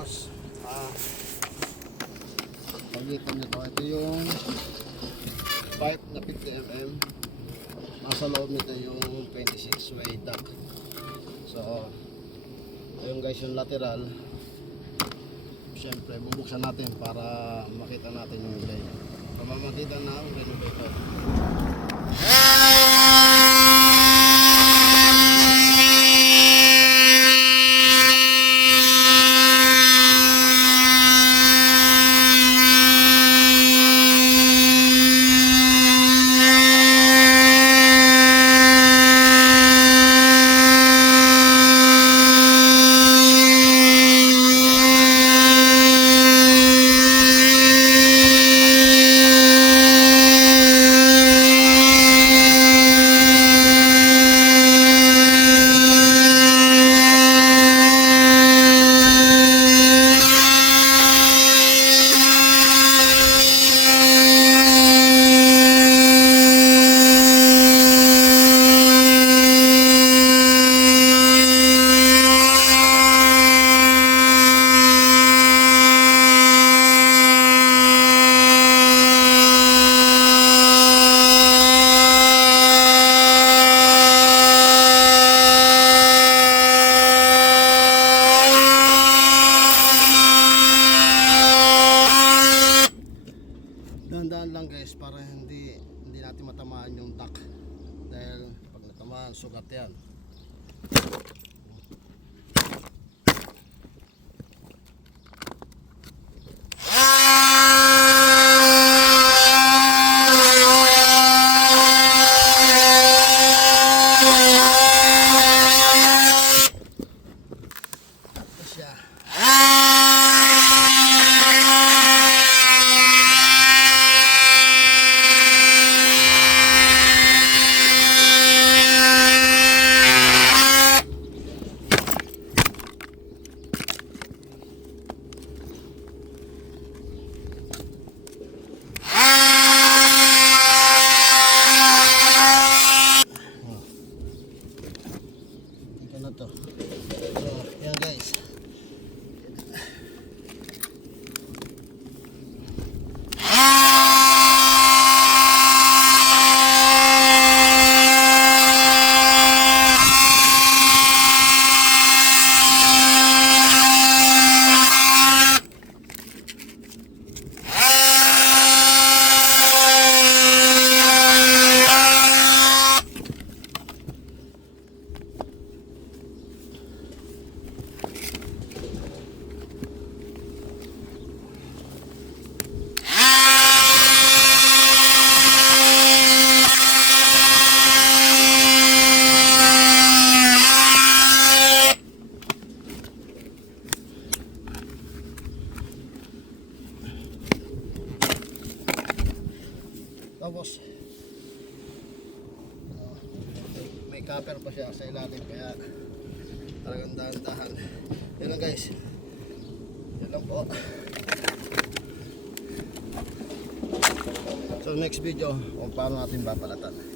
Tapos pagitan nyo to, ito yung pipe na 50mm. Nasa loob nito yung 26 way duct. So ayun guys, yung lateral, syempre bubuksan natin para makita natin yung drain. Pamamagitan ng renovator. Dahan-dahan lang guys, para hindi natin matamaan yung duct, dahil pag natamaan sugat yan. To. So, yan guys. Tapos may copper pa siya sa ilalim, kaya talagang dahan-dahan. Yan lang guys, yan lang po. So next video kung paano natin babalatan.